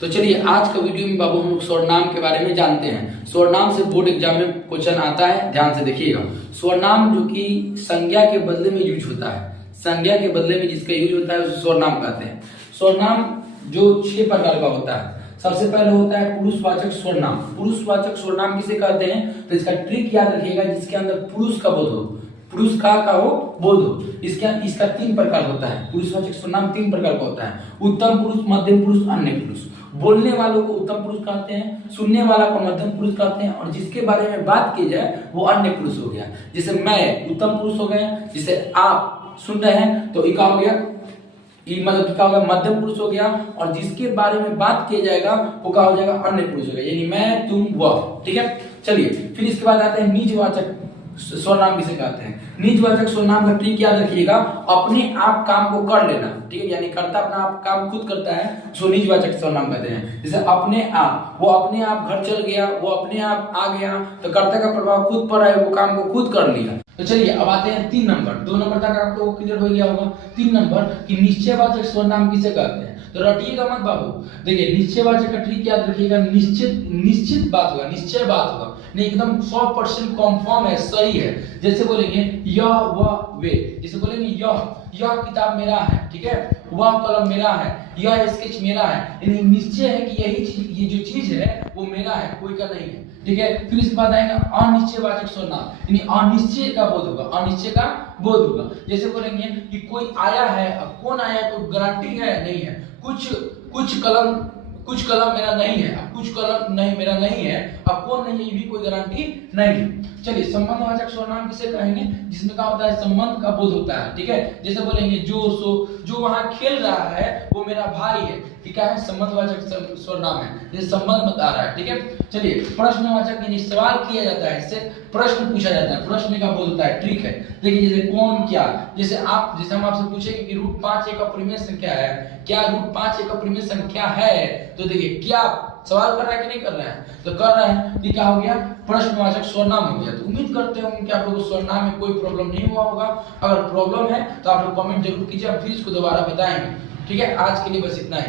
तो चलिए आज का वीडियो में बाबू हम लोग सर्वनाम के बारे में जानते हैं। सर्वनाम से बोर्ड एग्जाम में क्वेश्चन आता है, ध्यान से देखिएगा। सर्वनाम जो कि संज्ञा के बदले में यूज होता है, संज्ञा के बदले में जिसका यूज होता है उसे सर्वनाम कहते हैं। सर्वनाम जो 6 प्रकार का होता है। सबसे पहले होता है पुरुषवाचक सर्वनाम। पुरुषवाचक सर्वनाम किसे कहते हैं? तो इसका ट्रिक याद रखिएगा, जिसके अंदर पुरुष का बोध हो, पुरुष का हो बोध हो। इसका 3 प्रकार होता है। पुरुषवाचक सर्वनाम 3 प्रकार का होता है। उत्तम पुरुष, मध्यम पुरुष, अन्य पुरुष। बोलने वालों को उत्तम पुरुष कहते हैं, सुनने वाला को मध्यम पुरुष कहते हैं, और जिसके बारे में बात की जाए वो अन्य पुरुष हो गया। जैसे मैं उत्तम पुरुष हो गया, जिसे आप सुन रहे हैं तो इका हो गया, मतलब क्या होगा, मध्यम पुरुष हो गया, और जिसके बारे में बात किया जाएगा वो क्या हो जाएगा, अन्य पुरुष हो गया, यानी मैं, तुम, वह। ठीक है, चलिए फिर इसके बाद आते हैं निजवाचक सर्वनाम किसे कहते हैं। निजवाचक सर्वनाम का ट्रिक याद रखिएगा, अपने आप काम को कर लेना। ठीक है, यानी कर्ता अपना आप काम खुद करता है, सो निजवाचक सर्वनाम कहते हैं। जैसे अपने आप, वो अपने आप घर चल गया, वो अपने आप आ गया, तो कर्ता का प्रभाव खुद पर है, वो काम को खुद कर लिया। तो चलिए अब आते हैं 3 नंबर। 2 नंबर तक आपको क्लियर हो गया होगा। 3 नंबर कि निश्चयवाचक सर्वनाम किसे कहते हैं। तो रटिएगा मत बाबू, देखिए निश्चयवाचक का ट्रिक याद रखिएगा, निश्चित बात होगा, निश्चय बात होगा, नहीं एकदम 100% कंफर्म है, सही है। जैसे बोलेंगे यह, वह, वे। जैसे बोलेंगे यह किताब मेरा है, ठीक है, वह कलम मेरा है, यह स्केच मेरा है, यानी निश्चय है कि यही चीज, ये जो चीज है वो मेरा है, कोई का नहीं है। ठीक है, फिर इसके बाद आएगा अनिश्चयवाचक सर्वनाम, यानी अनिश्चय का बोध होगा, अनिश्चय का बोध होगा। जैसे बोलेंगे कि कोई आया है, अब कौन आया है, कोई गारंटी है नहीं है। कुछ कलम मेरा नहीं है, अब कुछ कलम नहीं मेरा नहीं है, अब कौन नहीं है, ये भी कोई गारंटी नहीं है। चलिए संबंधवाचक सर्वनाम किसे कहेंगे, जिसमें क्या होता है, संबंध का बोध होता है। ठीक है, जैसे बोलेंगे जो वहां खेल रहा है वो मेरा भाई है, ठीक है, संबंधवाचक सर्वनाम है, जैसे संबंध बता रहा है। ठीक है, चलिए प्रश्नवाचक, यानी सवाल किया जाता है, इससे प्रश्न पूछा जाता है, प्रश्न का बोध होता है। ट्रिक है, देखिए जैसे कौन, क्या। जैसे हम आपसे पूछेंगे कि √5 एक अपरिमेय संख्या है, क्या √5 एक अपरिमेय संख्या है, तो देखिए क्या सवाल कर रहा है कि नहीं कर रहा है, तो कर रहा है, तो क्या हो गया, प्रश्नवाचक सर्वनाम हो गया। तो उम्मीद करते होंगे कि आप लोगों को सर्वनाम में कोई प्रॉब्लम नहीं हुआ होगा। अगर प्रॉब्लम है तो आप लोग कमेंट जरूर कीजिए, हम फिर इसको दोबारा बताएंगे। ठीक है, आज के लिए बस इतना ही।